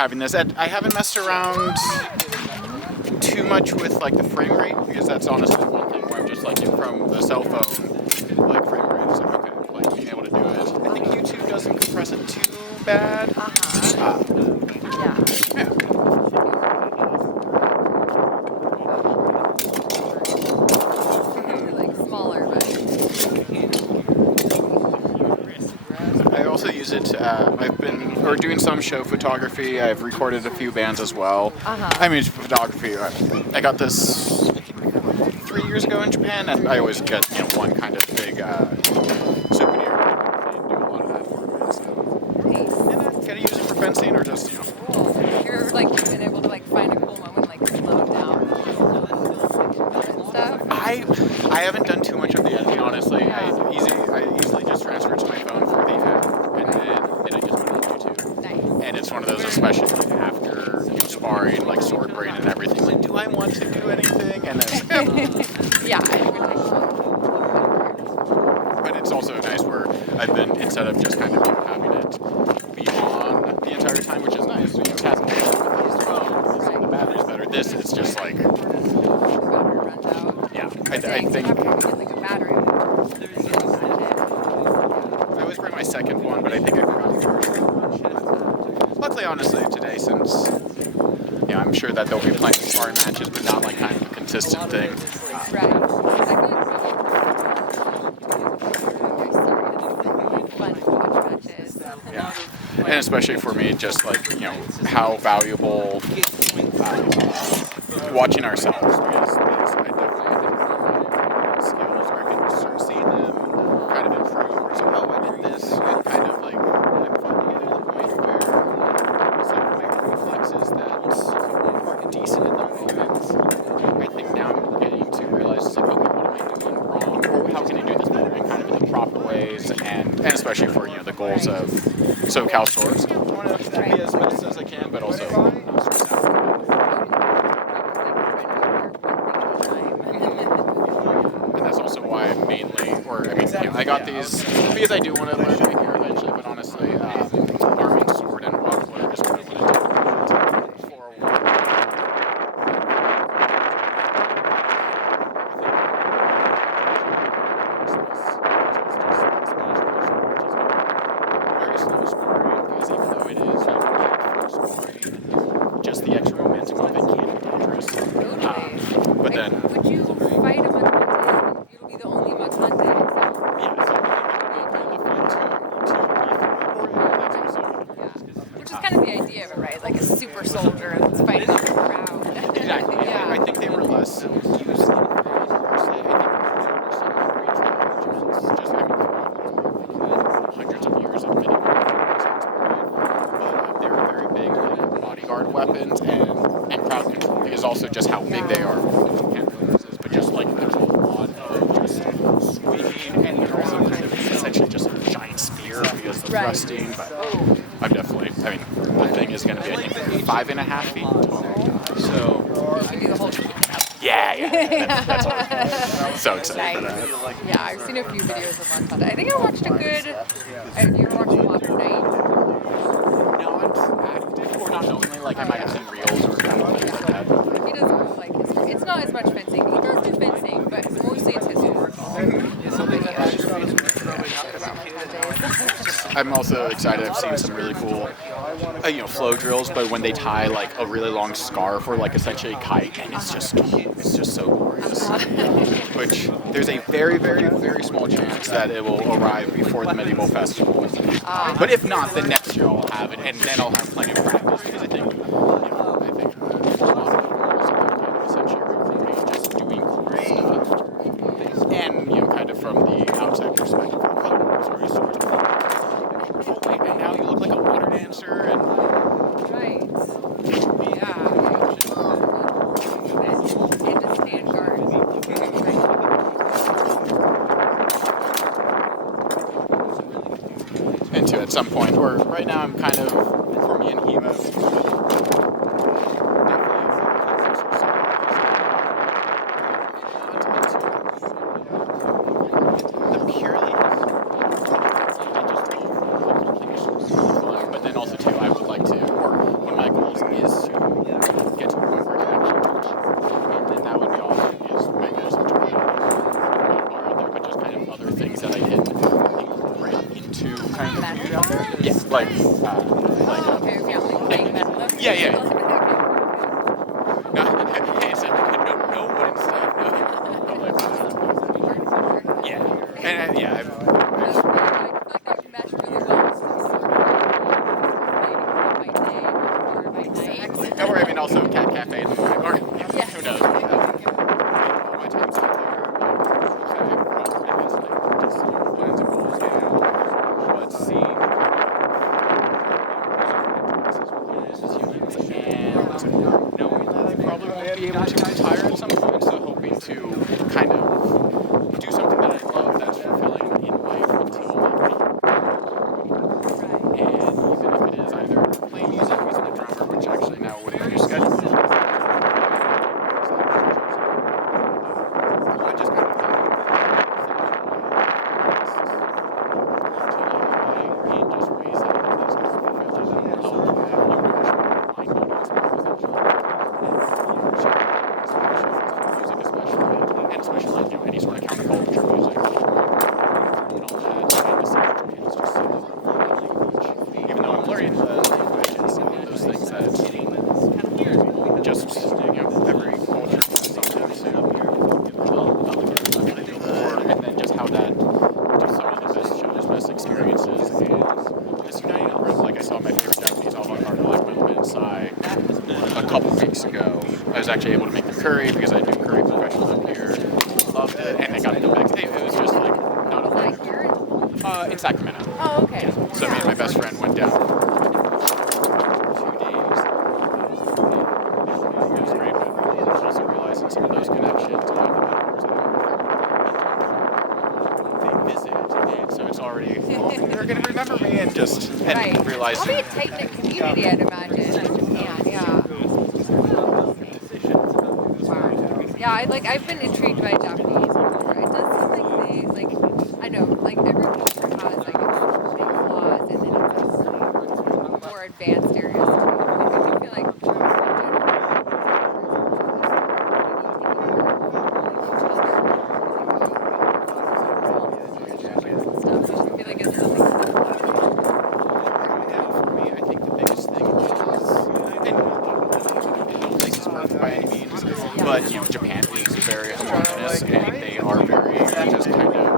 having this. I haven't messed around too much with like the frame rate, because that's honestly one thing where I'm just like from the cell phone, like frame rate is okay, like being able to do it. I think YouTube doesn't compress it too bad. Yeah. Like smaller, but I also use it. I've been doing some show photography. I've recorded a few bands as well. I mean, photography. I got this I think 3 years ago in Japan, and I always get one kind of big souvenir and do a lot of that for it. So. And I gotta use it for fencing or just cool. You're like been able to like find a cool moment, like slow down and stuff. I haven't done too much of the editing, honestly. I easily just transfer it to my phone for the app, and then I just put it on YouTube. Nice. And it's one of those, especially like after sparring, like sword brain and everything. Like, do I want to do anything? And then Yeah, I think it takes but it's also nice where I've been, instead of just kind of having it be on the entire time, which is nice. So it hasn't been with these phones. So the battery's better. This, it's just like. battery runs out. Yeah, I You think. have to get like a battery. I always bring my second one, but I think I forgot to charge it. Luckily, honestly, today, since I'm sure that they'll be playing sparring matches, but not like kind of a consistent thing. Yeah, and especially for me, just like how valuable watching ourselves, because I definitely think skills where I can start seeing them and kind of improve. Or so, I did this, and kind of like I'm finally getting to the point where some of my reflexes that are decent in the moment, I think now I'm getting to realize, it's like, okay, what am I doing wrong, or how can I do this better, and kind of in the proper ways, and especially for the goals of SoCal Swords. I want to be as best as I can, but also stress out. And that's also why I'm mainly, I got these because I do want to learn to make here eventually, but honestly, arming sword and buckler is what I want to do for a while. Very slow sparring, because even though it is sparring, just the extra momentum of it can be dangerous. But then, would you fight him on hunting? You'll be the only one hunting. Which is kind of the idea of it, right? Like a super soldier that's fighting off the crowd. Exactly. Yeah. I think they were less used in the just hundreds of years of video. But they were very big like, bodyguard weapons, and crowd control is also just how big they are. But just like there's a lot of just swinging, and they're also kind of essentially just a giant spear because of the thrusting. But I'm definitely, the thing is going to be, I think, 5.5 feet tall. So. You can do the whole thing. Yeah. That's awesome. So excited. Nice. Yeah, I've seen a few videos of Mark Honda. I think I watched a good. You were watching Walk Night. Not active or not knowingly, like I might have seen reels or things like that. He doesn't look like history. It's not as much fencing. He does do fencing, but mostly it's historical. I'm also excited. I've seen some really cool, flow drills, but when they tie like a really long scarf or like essentially a kite, and it's just so glorious. Which there's a very, very, very small chance that it will arrive before the medieval festival. But if not, then next year I'll have it, and then I'll have plenty of practice, because I think essentially recruiting, just doing cool stuff, and kind of from the outside perspective, sorry, sort of. And now you look like a water dancer, and Right. Yeah. And to stand guard. into at some point, or right now I'm kind of, for me and HEMA, the purely, but then also too, I would like to, or one of my Okay, yeah, like playing metal. Yeah, yeah. No, it's no wooden stuff. No. Yeah, and yeah. I feel like that would mesh really well with some sort of like by day or by night. Or I mean, also cat cafe in the morning, or Yeah. who knows? All my time's out there. Just plans and goals, but seeing and knowing that I probably won't be able to retire at some point, so hoping to kind of do something that I love that's fulfilling in life until and even if it is either playing music, using a drummer, which actually now with the new schedule, I just kind of and especially like, any sort of counterculture music and all that, and the sound is just so even though I'm learning the language and some of those things that just every culture has something to and then just how that just some of the best shows, best experiences, and this uniting group. Like I saw my favorite Japanese avant-garde like movement Psy a couple weeks ago. I was actually able to make the curry because I do curry professionals up here. Loved it, and they got to go back. It was just like not only in Sacramento. Oh, okay. So me and my best friend went down 2 days. It was great, but also realizing some of those connections and they visit, and so it's already they're gonna remember me and just Right. realizing. It'll be a tight-knit community, I'd imagine. Yeah. Wow. Yeah, I've been intrigued by Japanese culture. It does seem like they I know, like every culture has like its big flaws and then it's more advanced areas. I feel like by any means, but Japan is very homogenous and they are very just kind of very regional,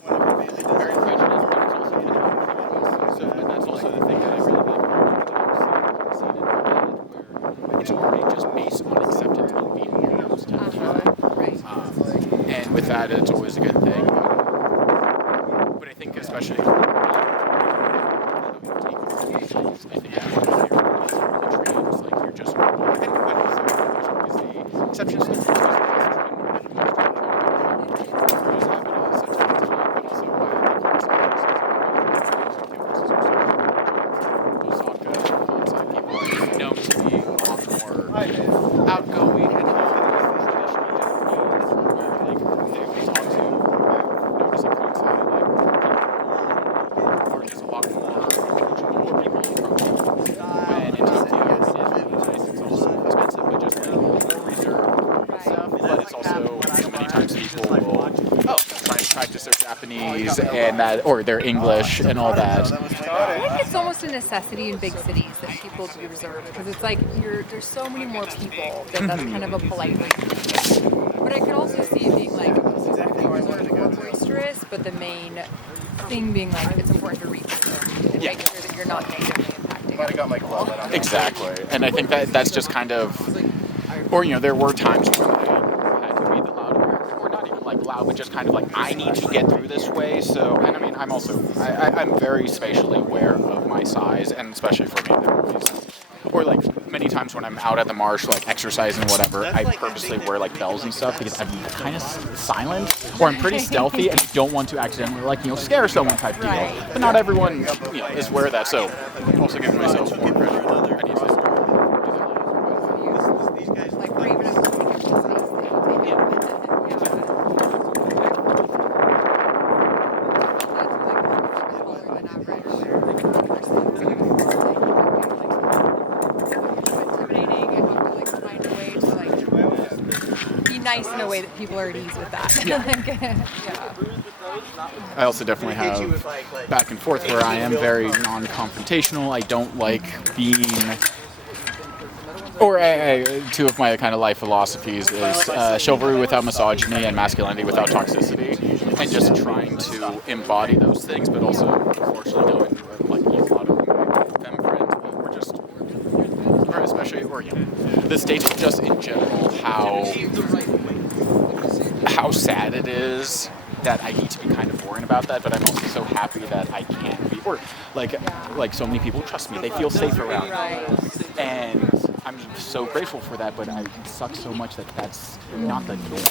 but it's also kind of so, and that's also the thing that I really like where it's already just based on acceptance of being here those times, right. and with that, it's always a good thing. But I think especially. Exceptions to the known to be a lot more outgoing and there's a lot more people approachable. When in Tokyo, it's also expensive, but just but it's also many times people will try and practice their Japanese and that or their English and all that. I think it's almost a necessity in big cities that people be reserved because it's like there's so many more people that that's kind of a polite way to do it. But I could also see it being like reserved more boisterous, but the main thing being like it's important to reach and make sure that you're not negatively impacting people. Exactly, and I think that's just kind of, or there were times when I had to be the loud, or not even like loud, but just kind of like I need to get through this way. So, and I mean, I'm also I'm very spatially aware of my size, and especially for me, there always, or like many times when I'm out at the marsh, like exercising, whatever, I purposely wear like bells and stuff because I'm kind of silent, or I'm pretty stealthy, and I don't want to accidentally scare someone type deal. Right. But not everyone is aware of that. So, I'm also giving myself more credit. I need to. Like brave enough to take your space. Nice in a way that people are at ease with that. Yeah. Yeah. I also definitely have back and forth where I am very non-confrontational. I don't like being, or two of my kind of life philosophies is chivalry without misogyny and masculinity without toxicity, and just trying to embody those things, but also unfortunately knowing like a lot of femme friends or just, or especially, or the states just in general how sad it is that I need to be kind of worrying about that, but I'm also so happy that I can be, or like so many people trust me, they feel safe around me, and I'm so grateful for that. But it sucks so much that that's not the norm.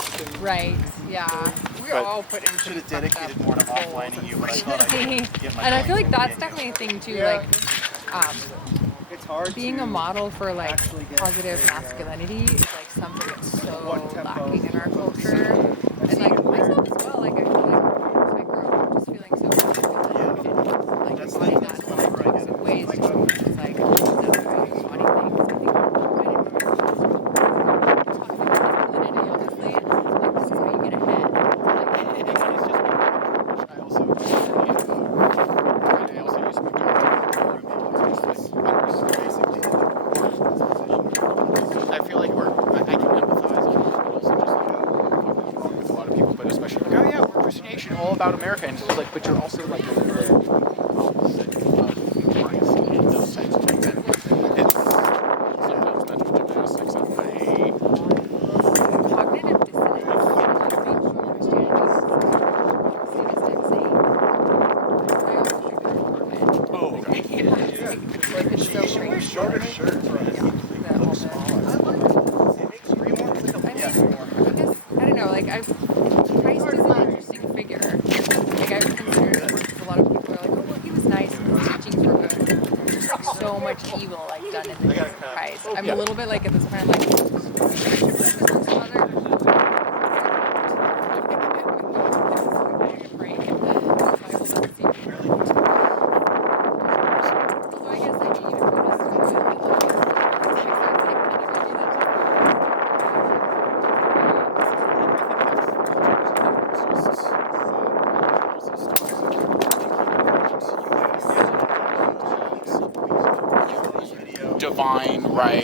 Right. Yeah. We're all put into Should have dedicated more to offlining you, but I thought I could get my. And I feel like that's definitely a thing too. Like, It's hard being a model for like positive masculinity is like something that's so lacking in our culture. And like myself as well. Like I feel like I grew up just feeling so masculine, like embody that in like positive ways. Just because it's like that's how you embody things. I think masculinity, obviously, like this is how you get ahead. I feel like I can empathize but also just like with a lot of people, but especially like, oh yeah, we're Christian Nation, all about America, and it's just like, but you're also like the opposite of Christ and those types of things. And it's sometimes mental gymnastics and Cognitive dissonance, like being Christianity is sadistic, saying, I also think that's important. oh, Like it's so crazy. Shorter shirt. I don't know, like Christ is an interesting figure. Like I've considered a lot of people are like, oh well, he was nice and his teachings were good. There's like so much evil like done in the name of Christ. I'm a little bit like at this point I'm like some other divine right.